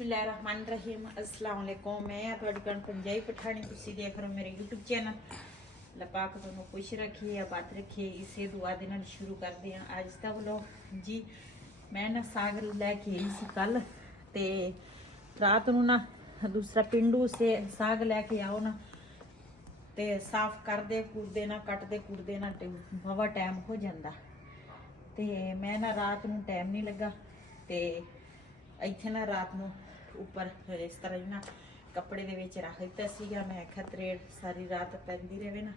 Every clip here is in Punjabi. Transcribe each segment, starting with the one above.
बिस्मिल्लाहिर्रहमानिर्रहीम अस्सलाम वालेकुम। मैं ਤੁਹਾਡੀ ਕਣ पंजाबी पठानी ਤੁਸੀਂ देख रहे हो मेरे YouTube चैनल। अल्लाह पाक ਤੁਹਾਨੂੰ खुश रखे आबाद रखे इसे दुआ ਦੇ ਨਾਲ शुरू करते हैं आज ਦਾ ਵਲੋਗ जी। मैं ना साग ਲੈ ਕੇ ਆਈ ਸੀ ਕੱਲ ਤੇ ਰਾਤ ਨੂੰ ਨਾ दूसरा पिंडू से साग लेके आओ ना ते साफ करदे कूदे ना कटदे कूदे ना वावा टाइम हो जाता ते मैं ना रात ਨੂੰ टाइम नहीं लगा ते ਇੱਥੇ ਨਾ ਰਾਤ ਨੂੰ ਉੱਪਰ ਇਸ ਤਰ੍ਹਾਂ ਹੀ ਨਾ ਕੱਪੜੇ ਦੇ ਵਿੱਚ ਰੱਖ ਦਿੱਤਾ ਸੀਗਾ। ਮੈਂ ਆਖਿਆ ਤਰੇੜ ਸਾਰੀ ਰਾਤ ਪੈਂਦੀ ਰਹੇ ਨਾ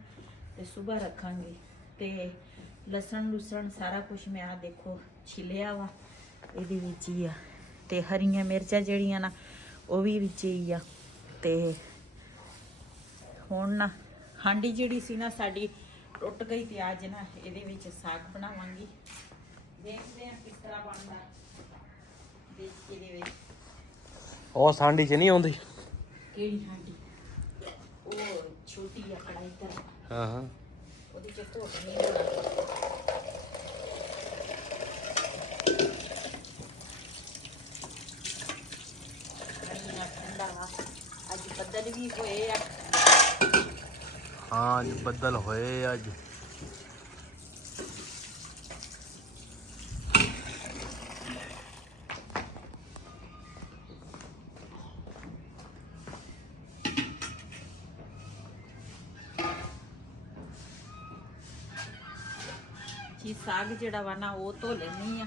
ਤੇ ਸਵੇਰ ਰੱਖਾਂਗੀ। ਤੇ ਲਸਣ ਲੁਸਣ ਸਾਰਾ ਕੁਝ ਮੈਂ ਆ ਦੇਖੋ ਛਿਲਿਆ ਵਾ ਇਹਦੇ ਵਿੱਚ ਹੀ ਆ ਤੇ ਹਰੀਆਂ ਮਿਰਚਾਂ ਜਿਹੜੀਆਂ ਨਾ ਉਹ ਵੀ ਵਿੱਚ ਹੀ ਆ। ਤੇ ਹੁਣ ਨਾ ਹਾਂਡੀ ਜਿਹੜੀ ਸੀ ਨਾ ਸਾਡੀ ਟੁੱਟ ਗਈ ਤੇ ਅੱਜ ਨਾ ਇਹਦੇ ਵਿੱਚ ਸਾਗ ਬਣਾਵਾਂਗੀ। ਦੇਖਦੇ ਆ ਕਿਸ ਤਰ੍ਹਾਂ ਬਣਦਾ। ਉਹ ਸਾਂਢੀ ਚ ਨਹੀਂ ਆਉਂਦੀ ਕਿਹੜੀ ਹਾਂਡੀ? ਉਹ ਛੋਟੀ ਆ ਕੜਾਈ ਤਾਂ ਹਾਂ ਉਹਦੀ ਚ ਧੋਟ ਨਹੀਂ ਠੰਡਾ ਵਾ। ਅੱਜ ਬੱਦਲ ਵੀ ਹੋਏ ਆ। ਹਾਂ ਅੱਜ ਬੱਦਲ ਹੋਏ ਅੱਜ। ਜੀ ਸਾਗ ਜਿਹੜਾ ਵਾ ਨਾ ਉਹ ਧੋ ਲੈਣੀ ਆ।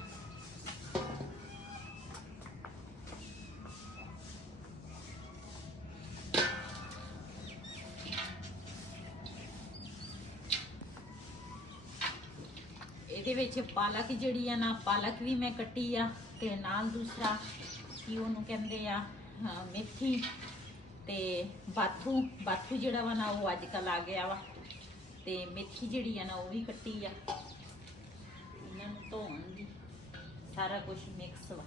ਇਹਦੇ ਵਿੱਚ ਪਾਲਕ ਜਿਹੜੀ ਆ ਨਾ ਪਾਲਕ ਵੀ ਮੈਂ ਕੱਟੀ ਆ ਤੇ ਨਾਲ ਦੂਸਰਾ ਕੀ ਉਹਨੂੰ ਕਹਿੰਦੇ ਆ ਮੇਥੀ ਤੇ ਬਾਥੂ ਜਿਹੜਾ ਵਾ ਨਾ ਉਹ ਅੱਜ ਕੱਲ ਆ ਗਿਆ ਵਾ ਤੇ ਮੇਥੀ ਜਿਹੜੀ ਆ ਨਾ ਉਹ ਵੀ ਕੱਟੀ ਆ। ਇਹਨਾਂ ਨੂੰ ਧੋਣ ਦੀ ਸਾਰਾ ਕੁਝ ਮਿਕਸ ਵਾ।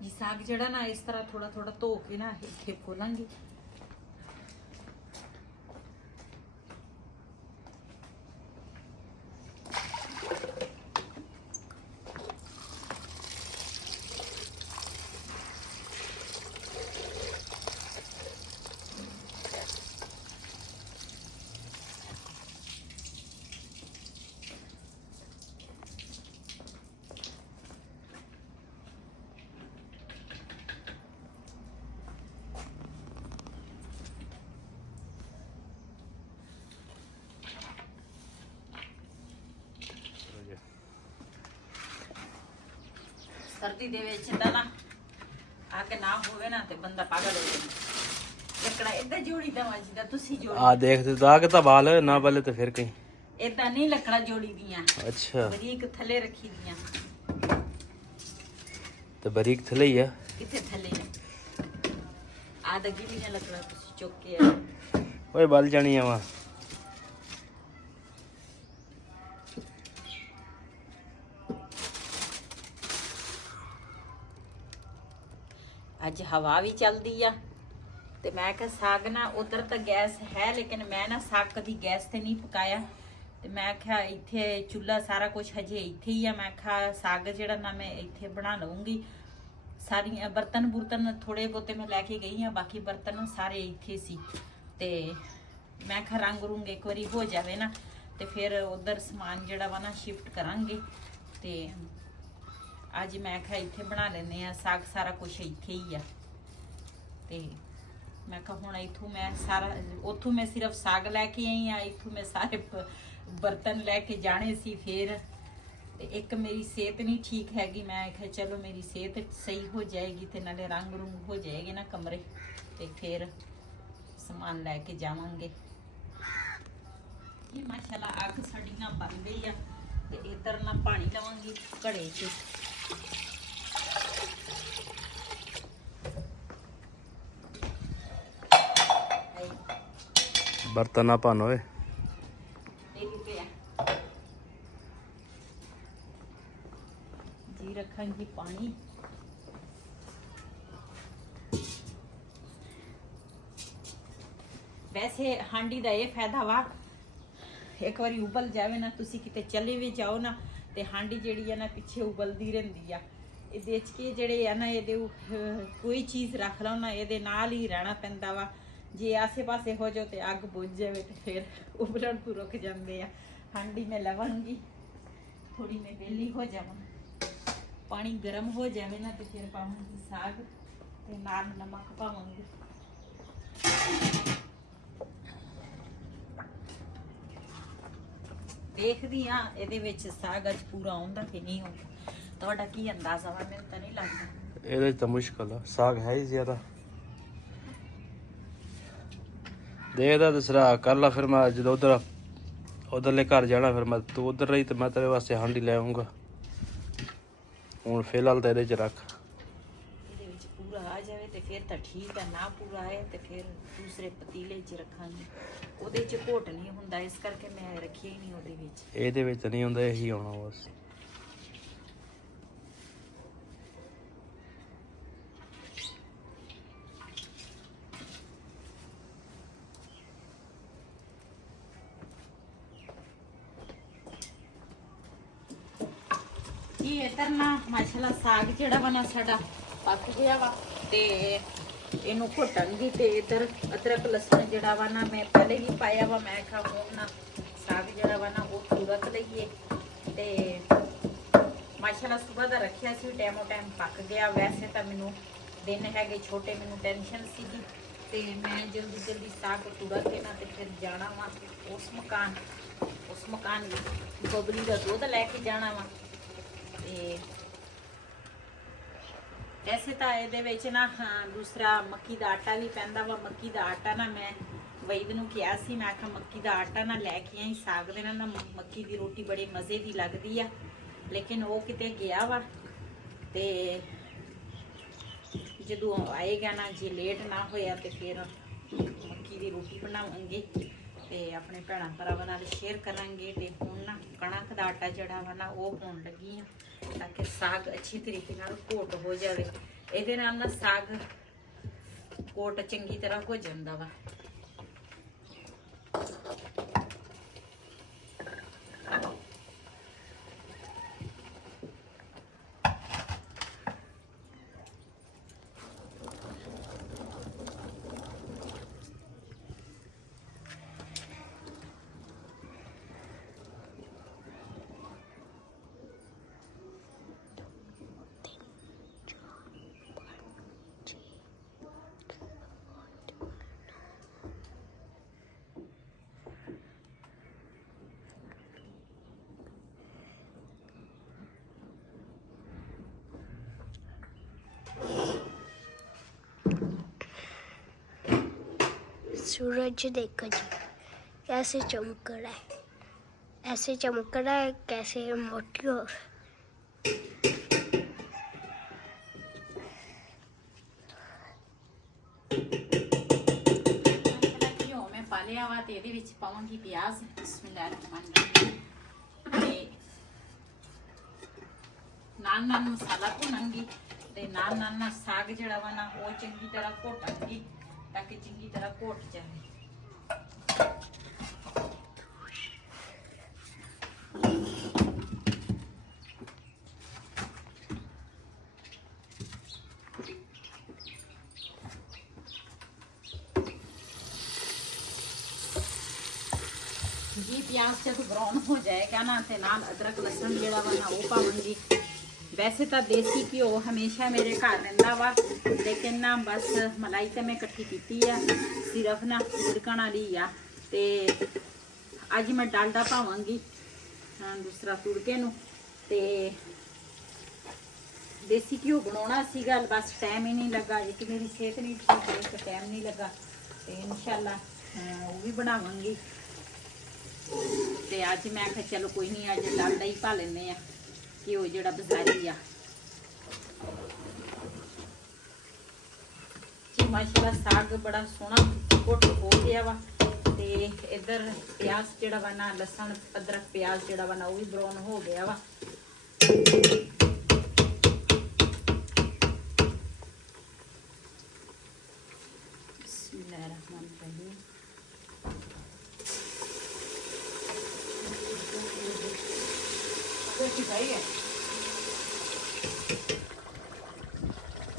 जी साग जड़ा ना इस तरह थोड़ा थोड़ा धो के ना इत्थे खोलांगी। सर्दी दे विच तां ना आग ना होवे ना ते बंदा पागल हो जाए। लकड़ा इधर जोड़ी दवा जिदा तुसी जोड़ी आ देख ते दाग ता बाल ना बले ते फिर कहीं इदा नहीं लकड़ा जोड़ी दियां। अच्छा बरीक थले रखी दियां ते बरीक थले ही है किथे थले आदा गिली ना लकड़ा तुसी चुक के ओए बल जानी है वहां। अज हवा भी चलती आ ते मैं कहा साग ना उधर तो गैस है लेकिन मैं ना साग कभी गैस ते नहीं पकाया ਤੇ ਮੈਂ ਕਿਹਾ ਇੱਥੇ ਚੁੱਲ੍ਹਾ ਸਾਰਾ ਕੁਝ ਹਜੇ ਇੱਥੇ ਹੀ ਆ। ਮੈਂ ਕਿਹਾ ਸਾਗ ਜਿਹੜਾ ਨਾ ਮੈਂ ਇੱਥੇ ਬਣਾ ਲਵਾਂਗੀ। ਸਾਰੀਆਂ ਬਰਤਨ ਥੋੜੇ ਬਹੁਤੇ ਮੈਂ ਲੈ ਕੇ ਗਈ ਆ, ਬਾਕੀ ਬਰਤਨ ਸਾਰੇ ਇੱਥੇ ਸੀ। ਤੇ ਮੈਂ ਕਿਹਾ ਰੰਗ ਰੁੰਗ ਇੱਕ ਵਾਰੀ ਹੋ ਜਾਵੇ ਨਾ ਤੇ ਫਿਰ ਉਧਰ ਸਮਾਨ ਜਿਹੜਾ ਵਾ ਨਾ ਸ਼ਿਫਟ ਕਰਾਂਗੇ। ਤੇ ਅੱਜ ਮੈਂ ਕਿਹਾ ਇੱਥੇ ਬਣਾ ਲੈਂਦੇ ਆ ਸਾਗ, ਸਾਰਾ ਕੁਝ ਇੱਥੇ ਹੀ ਆ। ਤੇ ਮੈਂ ਕਿਹਾ ਹੁਣ ਇੱਥੋਂ ਮੈਂ ਸਾਰਾ, ਉੱਥੋਂ ਮੈਂ ਸਿਰਫ ਸਾਗ ਲੈ ਕੇ ਆਈ ਆ, ਇੱਥੋਂ ਮੈਂ ਸਾਰੇ ਬਰਤਨ ਲੈ ਕੇ ਜਾਣੇ ਸੀ। ਫਿਰ ਤੇ ਇੱਕ ਮੇਰੀ ਸਿਹਤ ਨਹੀਂ ਠੀਕ ਹੈਗੀ, ਮੈਂ ਕਿਹਾ ਚਲੋ ਮੇਰੀ ਸਿਹਤ ਸਹੀ ਹੋ ਜਾਏਗੀ ਤੇ ਨਾਲੇ ਰੰਗ ਰੁੰਗ ਹੋ ਜਾਏਗੀ ਨਾ ਕਮਰੇ, ਤੇ ਫਿਰ ਸਮਾਨ ਲੈ ਕੇ ਜਾਵਾਂਗੇ। ਇਹ ਮਾਸ਼ਾਅੱਲਾ ਅੱਗ ਸਾਡੀ ਨਾ ਬਲ ਗਈ ਆ ਤੇ ਇਧਰ ਨਾ ਪਾਣੀ ਲਵਾਂਗੀ ਘੜੇ 'ਚ। ਬਰਤਨ ਨਾ ਭੰਨ ਓਏ। ਜੀ ਰੱਖਾਂਗੀ ਪਾਣੀ। ਵੈਸੇ ਹਾਂਡੀ ਦਾ ਇਹ ਫਾਇਦਾ ਵਾ, ਇੱਕ ਵਾਰੀ ਉਬਲ ਜਾਵੇ ਨਾ, ਤੁਸੀਂ ਕਿਤੇ ਚਲੇ ਵੀ ਜਾਓ ਨਾ ਤੇ ਹਾਂਡੀ ਜਿਹੜੀ ਆ ਨਾ ਪਿੱਛੇ ਉਬਲਦੀ ਰਹਿੰਦੀ ਆ। ਇਹਦੇ 'ਚ ਕੀ ਜਿਹੜੇ ਆ ਨਾ, ਇਹਦੇ ਕੋਈ ਚੀਜ਼ ਰੱਖ ਲਓ ਨਾ ਇਹਦੇ ਨਾਲ ਹੀ ਰਹਿਣਾ ਪੈਂਦਾ ਵਾ। ਜੇ ਆਸੇ ਪਾਸੇ ਹੋ ਜਾਓ ਤੇ ਅੱਗ ਬੁਝ ਜਾਵੇ ਤੇ ਫਿਰ ਉਬਲਣ ਤੋਂ ਰੁਕ ਜਾਂਦੇ ਆ। ਹਾਂਡੀ ਮੈਂ ਲਵਾਂਗੀ, ਥੋੜੀ ਮੈਂ ਵਿਹਲੀ ਹੋ ਜਾਵਾਂ, ਪਾਣੀ ਗਰਮ ਹੋ ਜਾਵੇ ਨਾ ਤੇ ਫਿਰ ਪਾਵਾਂਗੀ ਸਾਗ ਤੇ ਨਾਲ ਨਮਕ ਪਾਵਾਂਗੀ। ਦੇਖਦੀ ਆ ਇਹਦੇ ਵਿੱਚ ਸਾਗ ਅੱਜ ਪੂਰਾ ਆਉਂਦਾ ਕਿ ਨਹੀਂ ਆਉਂਦਾ। ਤੁਹਾਡਾ ਕੀ ਅੰਦਾਜ਼ਾ ਵਾ? ਮੈਨੂੰ ਤਾਂ ਨਹੀਂ ਲੱਗਦਾ। ਇਹਦੇ 'ਚ ਤਾਂ ਮੁਸ਼ਕਲ ਆ, ਸਾਗ ਹੈ ਹੀ ਜ਼ਿਆਦਾ। ਦੇਖਦਾ ਦੂਸਰਾ ਕਰ ਲਾ, ਫਿਰ ਮੈਂ ਜਦੋਂ ਉਧਰਲੇ ਘਰ ਜਾਣਾ ਫਿਰ ਮੈਂ, ਤੂੰ ਉਧਰ ਰਹੀ ਤੇ ਮੈਂ ਤੇਰੇ ਵਾਸਤੇ ਹਾਂਡੀ ਲੈ ਆਉਂਗਾ। ਹੁਣ ਫਿਲਹਾਲ ਤਾਂ ਇਹਦੇ 'ਚ ਰੱਖ। ਇਹਦੇ ਵਿੱਚ ਪੂਰਾ ਆ ਜਾਵੇ ਤੇ ਫਿਰ ਤਾਂ ਠੀਕ ਆ, ਨਾ ਪੂਰਾ ਆਏ ਤੇ ਫਿਰ ਦੂਸਰੇ ਪਤੀਲੇ 'ਚ ਰੱਖਾਂਗੇ। ਉਹਦੇ 'ਚ ਘੋਟ ਨਹੀਂ ਹੁੰਦਾ, ਇਸ ਕਰਕੇ ਮੈਂ ਰੱਖਿਆ ਹੀ ਨਹੀਂ ਉਹਦੇ ਵਿੱਚ। ਇਹਦੇ ਵਿੱਚ ਨਹੀਂ ਹੁੰਦਾ, ਇਹੀ ਆਉਣਾ ਬਸ। ਇਹ ਇਧਰ ਨਾ ਮਾਸ਼ਾਅੱਲਾ ਸਾਗ ਜਿਹੜਾ ਵਾ ਨਾ ਸਾਡਾ ਪੱਕ ਗਿਆ ਵਾ ਤੇ ਇਹਨੂੰ ਘੋਟਾਂਗੀ। ਤੇ ਇਧਰ ਅਦਰਕ ਲਸਣ ਜਿਹੜਾ ਵਾ ਨਾ ਮੈਂ ਪਹਿਲੇ ਹੀ ਪਾਇਆ ਵਾ। ਮੈਂ ਕਿਹਾ ਹੁਣ ਨਾ ਸਾਗ ਜਿਹੜਾ ਵਾ ਨਾ ਉਹ ਤੁਰਤ ਲਈਏ। ਤੇ ਮਾਸ਼ਾਅੱਲਾ ਸਵੇਰ ਦਾ ਰੱਖਿਆ ਸੀ, ਟਾਈਮੋ ਟਾਈਮ ਪੱਕ ਗਿਆ। ਵੈਸੇ ਤਾਂ ਮੈਨੂੰ ਦਿਨ ਹੈਗੇ ਛੋਟੇ, ਮੈਨੂੰ ਟੈਨਸ਼ਨ ਸੀਗੀ ਤੇ ਮੈਂ ਜਲਦੀ ਸਾਗ ਤੁਰਤ ਕੇ ਨਾ ਤੇ ਫਿਰ ਜਾਣਾ ਵਾ ਉਸ ਮਕਾਨ ਵਿੱਚ ਬਬਲੀ ਦਾ ਦੁੱਧ ਲੈ ਕੇ ਜਾਣਾ ਵਾ। ਤੇ ਵੈਸੇ ਤਾਂ ਇਹਦੇ ਵਿੱਚ ਨਾ ਦੂਸਰਾ ਮੱਕੀ ਦਾ ਆਟਾ ਵੀ ਪੈਂਦਾ ਵਾ। ਮੱਕੀ ਦਾ ਆਟਾ ਨਾ ਮੈਂ ਵਈਦ ਨੂੰ ਕਿਹਾ ਸੀ, ਮੈਂ ਕਿਹਾ ਮੱਕੀ ਦਾ ਆਟਾ ਨਾ ਲੈ ਕੇ ਆਈ, ਸਾਗ ਦੇ ਨਾਲ ਨਾ ਮੱਕੀ ਦੀ ਰੋਟੀ ਬੜੇ ਮਜ਼ੇ ਦੀ ਲੱਗਦੀ ਆ। ਲੇਕਿਨ ਉਹ ਕਿਤੇ ਗਿਆ ਵਾ ਤੇ ਜਦੋਂ ਆਏਗਾ ਨਾ, ਜੇ ਲੇਟ ਨਾ ਹੋਇਆ ਤੇ ਫਿਰ ਮੱਕੀ ਦੀ ਰੋਟੀ ਬਣਾਵਾਂਗੇ ਤੇ ਆਪਣੇ ਭੈਣਾਂ ਭਰਾਵਾਂ ਨਾਲ ਸ਼ੇਅਰ ਕਰਾਂਗੇ। ਤੇ ਹੁਣ ਨਾ ਕਣਕ ਦਾ ਆਟਾ ਜਿਹੜਾ ਵਾ ਨਾ ਉਹ ਪਾਉਣ ਲੱਗੀ ਆ ਤਾਂ ਕਿ ਸਾਗ ਅੱਛੀ ਤਰੀਕੇ ਨਾਲ ਘੋਟ ਹੋ ਜਾਵੇ। ਇਹਦੇ ਨਾਲ ਨਾ ਸਾਗ ਘੋਟ ਚੰਗੀ ਤਰ੍ਹਾਂ ਹੋ ਜਾਂਦਾ ਵਾ। सूरज देखो जी कैसे चमक रहा है, ऐसे चमक रहा है कैसे मोटी हो। घिओ मैं पा लिया वा ते ਇਹਦੇ ਵਿੱਚ ਪਾਵਾਂਗੀ ਪਿਆਜ਼। ਬਿਸਮਿਲ੍ਲਾਹਿਰਰਹਿਮਾਨਿਰਰਹੀਮ। ਤੇ ਨਾਲ ਮਸਾਲਾ ਭੁੰਨਾਂਗੀ ਤੇ ਨਾਲ ਸਾਗ ਜਿਹੜਾ ਵਾ ਨਾ ਉਹ ਚੰਗੀ ਤਰ੍ਹਾਂ ਘੋਟਾਂਗੀ ਤਾਂ ਕਿ ਚੰਗੀ ਤਰ੍ਹਾਂ ਘੋਟ ਜਾਵੇ। ਪਿਆਜ਼ ਜਦ ਬਰਾਊਨ ਹੋ ਜਾਏਗਾ ਨਾ ਤੇ ਨਾਲ ਅਦਰਕ ਲਸਣ ਜਿਹੜਾ ਵਾ ਨਾ ਉਹ ਪਾਵਾਂਗੀ। ਵੈਸੇ ਤਾਂ ਦੇਸੀ ਘਿਓ ਹਮੇਸ਼ਾ ਮੇਰੇ ਘਰ ਰਹਿੰਦਾ ਵਾ, ਲੇਕਿਨ ਨਾ ਬਸ ਮਲਾਈ ਤਾਂ ਮੈਂ ਇਕੱਠੀ ਕੀਤੀ ਆ, ਸਿਰਫ ਨਾ ਉੜਕਣ ਵਾਲੀ ਆ। ਤੇ ਅੱਜ ਮੈਂ ਡਾਲਡਾ ਪਾਵਾਂਗੀ ਦੂਸਰਾ ਤੁੜਕੇ ਨੂੰ। ਤੇ ਦੇਸੀ ਘਿਓ ਬਣਾਉਣਾ ਸੀਗਾ, ਬਸ ਟਾਈਮ ਹੀ ਨਹੀਂ ਲੱਗਾ। ਇੱਕ ਮੇਰੀ ਸਿਹਤ ਨਹੀਂ ਠੀਕ ਹੈ ਤੇ ਟਾਈਮ ਨਹੀਂ ਲੱਗਾ, ਤੇ ਇਨਸ਼ਾਅੱਲਾ ਉਹ ਵੀ ਬਣਾਵਾਂਗੀ। ਤੇ ਅੱਜ ਮੈਂ ਕਿਹਾ ਚਲੋ ਕੋਈ ਨਹੀਂ, ਅੱਜ ਡਾਲਡਾ ਹੀ ਪਾ ਲੈਂਦੇ ਆ, ਘਿਓ ਜਿਹੜਾ ਬਜ਼ਾਰੀ ਆ। ਜੀ ਮਾਸ਼ਾਅੱਲਾ ਸਾਗ ਬੜਾ ਸੋਹਣਾ ਕੁੱਟ ਹੋ ਗਿਆ ਵਾ। ਤੇ ਇੱਧਰ ਪਿਆਜ਼ ਜਿਹੜਾ ਵਾ ਨਾ, ਲਸਣ ਅਦਰਕ ਪਿਆਜ਼ ਜਿਹੜਾ ਵਾ ਨਾ ਉਹ ਵੀ ਬਰਾਊਨ ਹੋ ਗਿਆ ਵਾ। ਬਿਸਮਿल्लाहिर्रहमानिर्रहीम।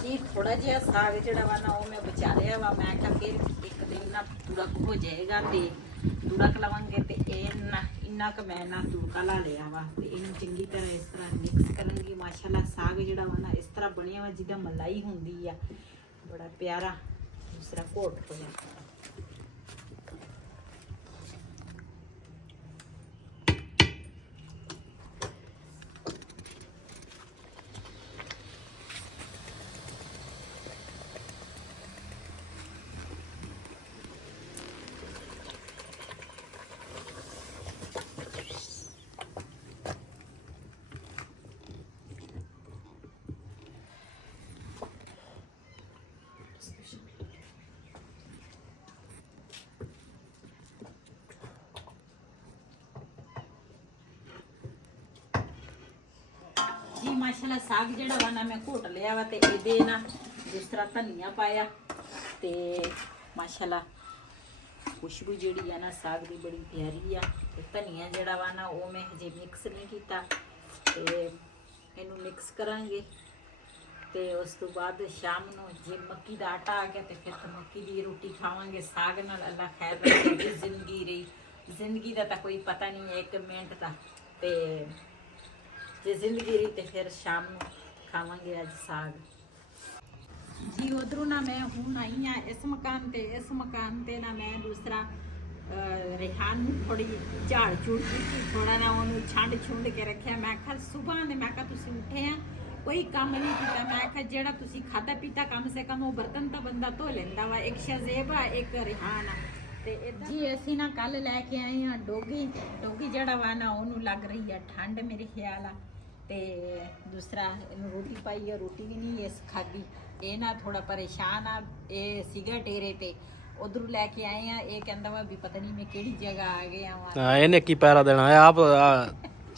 ਜੀ ਥੋੜਾ ਜਿਹਾ ਸਾਗ ਜਿਹੜਾ ਵਾ ਨਾ ਉਹ ਮੈਂ ਬਚਾ ਲਿਆ ਵਾ। ਮੈਂ ਕਿਹਾ ਫਿਰ ਇੱਕ ਦਿਨ ਨਾ ਤੁੜਕ ਹੋ ਜਾਏਗਾ ਤੇ ਤੁੜਕ ਲਵਾਂਗੇ, ਤੇ ਇੰਨਾ ਕੁ ਮੈਂ ਨਾ ਤੁੜਕਾ ਲਾ ਲਿਆ ਵਾ। ਤੇ ਇਹਨੂੰ ਚੰਗੀ ਤਰ੍ਹਾਂ ਇਸ ਤਰ੍ਹਾਂ ਮਿਕਸ ਕਰਾਂਗੀ। ਮਾਸ਼ਾਅੱਲਾ ਸਾਗ ਜਿਹੜਾ ਵਾ ਨਾ ਇਸ ਤਰ੍ਹਾਂ ਬਣਿਆ ਵਾ ਜਿੱਦਾਂ ਮਲਾਈ ਹੁੰਦੀ ਆ, ਬੜਾ ਪਿਆਰਾ ਦੂਸਰਾ ਘੋਟ ਹੋਇਆ। जी माशाल्लाह साग जेड़ा वा ना मैं घोट लिया वा, ते इहदे ना दूसरा धनिया पाया। ते माशाल्लाह खुशबू जेड़ी है ना साग दी बड़ी प्यारी आ। ते धनिया जेड़ा वा ना वो मैं हजे मिक्स नहीं कीता, ते इहनू मिक्स करांगे। ते उस तो बाद शाम नूं जे मक्की दा आटा आ गया ते फिर तो मक्की दी रोटी खावांगे साग नाल। अल्लाह खैर रखे, जिंदगी रही। जिंदगी दा तां कोई पता नहीं है, एक मिनट दा। ते जे जिंदगी रही तो फिर शाम को खावांगे आज साग। जी उधरों ना मैं हूँ आई हाँ इस मकान ते। इस मकान ते ना मैं दूसरा रेहान थोड़ी झाड़ झूड़ की, थोड़ा ना उन्होंने छंड छुंड के रखे। मैं कहा सुबह ने मैं कहा तुसीं उठे हैं कोई काम नहीं किया। मैं कहा जेड़ा तुसीं खादा पीता कम से कम वो बर्तन तो बंदा धो लेंदा वा। एक शजेबा एक रेहान आ। ते जी असीं ना कल लैके आए हाँ डोगी। डोगी जेड़ा वा ना उन्होंने लग रही है ठंड मेरे ख्याल आ। ते दूसरा इन्हूं रोटी पाई है, रोटी भी नहीं इस खाधी। ये ना थोड़ा परेशान आ, ये सीगा डेरे ते उधरों लैके आए हैं। ये कहंदा वा भी पता नहीं मैं केड़ी जगह आ गया वा। हां इहने की पैरा देना है आप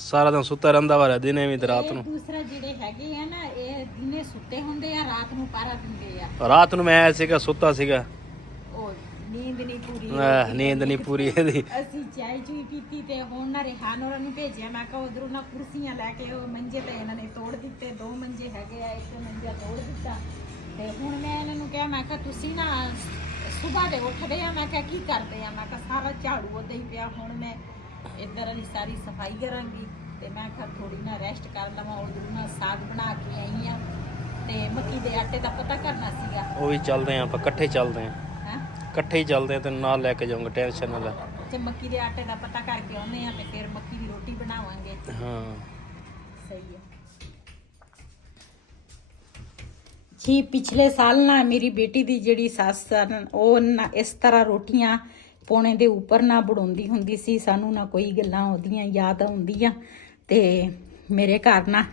सारा दिन सुत्ता रहंदा वा, दिने भी ते रात नूं। दूसरा जेड़े हैगे आ ना ये दिने सुत्ते हुंदे आ, रात नूं पारा दिंदे आ। रात नूं मैं सीगा सुत्ता सीगा, नींद नहीं पूरी, नींद नहीं पूरी ਇਹਦੀ। ਅਸੀਂ ਚਾय ਚੂਈ ਪੀਤੀ ਤੇ ਹੁਣ ਨਾ ਰਿਹਾਨ ਹੋਰਾਂ ਨੂੰ ਭੇਜਿਆ। ਮੈਂ ਕਿਹਾ ਉਧਰੋਂ ਨਾ ਕੁਰਸੀਆਂ ਲੈ ਕੇ ਉਹ ਮੰਜੇ ਤੇ ਇਹਨਾਂ ਨੇ ਤੋੜ ਦਿੱਤੇ। 2 ਮੰਜੇ ਹੈਗੇ ਆ, ਇੱਕ ਮੰਜਾ ਤੋੜ ਦਿੱਤਾ। ਤੇ ਹੁਣ ਮੈਂ ਇਹਨਾਂ ਨੂੰ ਕਿਹਾ ਮੈਂ ਕਿਹਾ ਤੁਸੀਂ ਨਾ ਸਵੇਰ ਦੇ ਉੱਠਦੇ ਆ। ਮੈਂ ਕਿਹਾ ਕੀ ਕਰਦੇ ਆ? ਮੈਂ ਕਿਹਾ ਸਾਰਾ ਝਾੜੂ ਉੱਦਾਂ ਹੀ ਪਿਆ। ਹੁਣ ਮੈਂ ਇੱਧਰ ਵਾਲੀ ਸਾਰੀ ਸਫਾਈ ਕਰਾਂਗੀ ਤੇ ਮੈਂ ਕਿਹਾ ਥੋੜੀ ਨਾ ਰੈਸਟ ਕਰ ਲਵਾਂ। ਉਧਰੋਂ ਨਾ ਸਾਗ ਬਣਾ ਕੇ ਆਈ ਆ ਤੇ ਮੱਕੀ ਦੇ ਆਟੇ ਦਾ ਪਤਾ ਕਰਨਾ ਸੀਗਾ। ਉਹ ਵੀ ਚੱਲਦੇ ਆ ਆਪਾਂ ਇਕੱਠੇ ਚੱਲਦੇ ਆ, ਇਕੱਠੇ ਹੀ ਚੱਲਦੇ ਆ, ਤੈਨੂੰ ਨਾਲ ਲੈ ਕੇ ਜਾਊਂਗਾ, ਟੈਨਸ਼ਨ ਨਾ ਲੈ। ਤੇ ਮੱਕੀ ਦੇ ਆਟੇ ਦਾ ਪਤਾ ਕਰਕੇ ਆਉਂਦੇ ਆ ਤੇ ਫਿਰ ਮੱਕੀ ਦੀ ਰੋਟੀ ਬਣਾਵਾਂਗੇ। ਹਾਂ ਸਹੀ ਹੈ ਜੀ। ਪਿਛਲੇ ਸਾਲ ਨਾ ਮੇਰੀ ਬੇਟੀ ਦੀ ਜਿਹੜੀ ਸੱਸ ਸਨ ਉਹ ਨਾ ਇਸ ਤਰ੍ਹਾਂ ਰੋਟੀਆਂ ਪੌਣੇ ਦੇ ਉੱਪਰ ਨਾ ਬਣਾਉਂਦੀ ਹੁੰਦੀ ਸੀ। ਸਾਨੂੰ ਨਾ ਕੋਈ ਗੱਲਾਂ ਉਹਦੀਆਂ ਯਾਦ ਆਉਂਦੀਆਂ। ਤੇ ਮੇਰੇ ਘਰ ਨਾ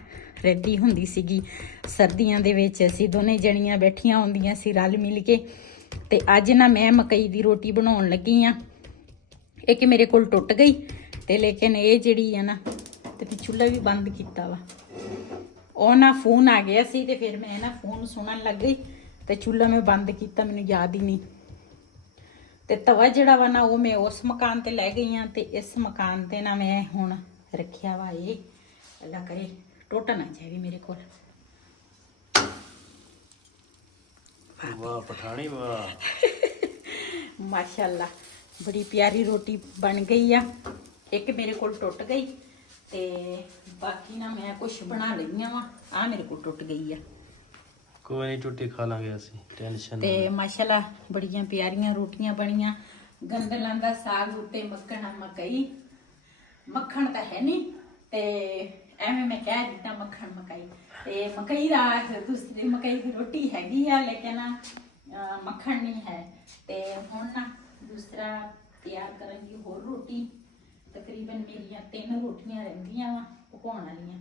ਰਹਿੰਦੀ ਹੁੰਦੀ ਸੀਗੀ ਸਰਦੀਆਂ ਦੇ ਵਿੱਚ। ਅਸੀਂ ਦੋਨੇ ਜਣੀਆਂ ਬੈਠੀਆਂ ਹੁੰਦੀਆਂ ਸੀ ਰਲ ਮਿਲ ਕੇ। ਤੇ ਅੱਜ ਨਾ ਮੈਂ ਮਕਈ ਦੀ ਰੋਟੀ ਬਣਾਉਣ ਲੱਗੀ ਆ। ਇਹ ਕਿ ਮੇਰੇ ਕੋਲ ਟੁੱਟ ਗਈ ਤੇ ਲੇਕਿਨ ਇਹ ਜਿਹੜੀ ਆ ਨਾ ਤੇ ਚੁੱਲ੍ਹਾ ਵੀ ਬੰਦ ਕੀਤਾ ਵਾ। ਉਹ ਨਾ ਫੋਨ ਆ ਗਿਆ ਸੀ ਤੇ ਫਿਰ ਮੈਂ ਨਾ ਫੋਨ ਸੁਣਨ ਲੱਗ ਗਈ ਤੇ ਚੁੱਲ੍ਹਾ ਮੈਂ ਬੰਦ ਕੀਤਾ, ਮੈਨੂੰ ਯਾਦ ਹੀ ਨਹੀਂ। ਤੇ ਤਵਾ ਜਿਹੜਾ ਵਾ ਨਾ ਉਹ ਮੈਂ ਉਸ ਮਕਾਨ ਤੇ ਲੈ ਗਈ ਆ ਤੇ ਇਸ ਮਕਾਨ ਤੇ ਨਾ ਮੈਂ ਹੁਣ ਰੱਖਿਆ ਵਾ। ਇਹ ਅੱਲਾ ਕਰੇ ਟੁੱਟ ਨਾ ਜਾਵੇ ਮੇਰੇ ਕੋਲ। ਵਾਹ ਪਠਾਣੀ ਵਾਹ माशाल्लाह बड़ी प्यारी रोटी बन गई आ। ਇੱਕ ਮੇਰੇ ਕੋਲ ਟੁੱਟ ਗਈ ਤੇ ਬਾਕੀ ਨਾ ਮੈਂ ਕੁਛ ਬਣਾ ਲਈਆਂ ਵਾ। ਆ ਮੇਰੇ ਕੋਲ ਟੁੱਟ ਗਈ ਆ ਕੋਈ ਨਹੀਂ, ਟੁੱਟੀ ਖਾ ਲਾਂਗੇ ਅਸੀਂ, ਟੈਨਸ਼ਨ ਤੇ ਮਾਸ਼ਾਅੱਲਾ ਬੜੀਆਂ ਪਿਆਰੀਆਂ ਰੋਟੀਆਂ ਬਣੀਆਂ। ਗੰਦਲਾਂ ਦਾ ਸਾਗ ਉੱਤੇ ਮੱਖਣ ਤਾਂ ਹੈ ਨਹੀਂ ਤੇ ਐਵੇਂ ਮੈਂ ਕਹਿ ਦਿੱਤਾ ਮੱਖਣ ਮਕਈ। ਤੇ ਮਕਈ ਦਾ ਦੂਸਰੀ ਮਕਈ ਦੀ ਰੋਟੀ ਹੈਗੀ ਆ ਲੇਕਿਨ ਮੱਖਣ ਨਹੀਂ ਹੈ। ਤੇ ਹੁਣ ਨਾ ਦੂਸਰਾ ਤਿਆਰ ਕਰਾਂਗੀ ਹੋਰ ਰੋਟੀ। ਤਕਰੀਬਨ ਮੇਰੀਆਂ 3 ਰੋਟੀਆਂ ਰਹਿੰਦੀਆਂ ਵਾ ਪਕਾਉਣ ਵਾਲੀਆਂ।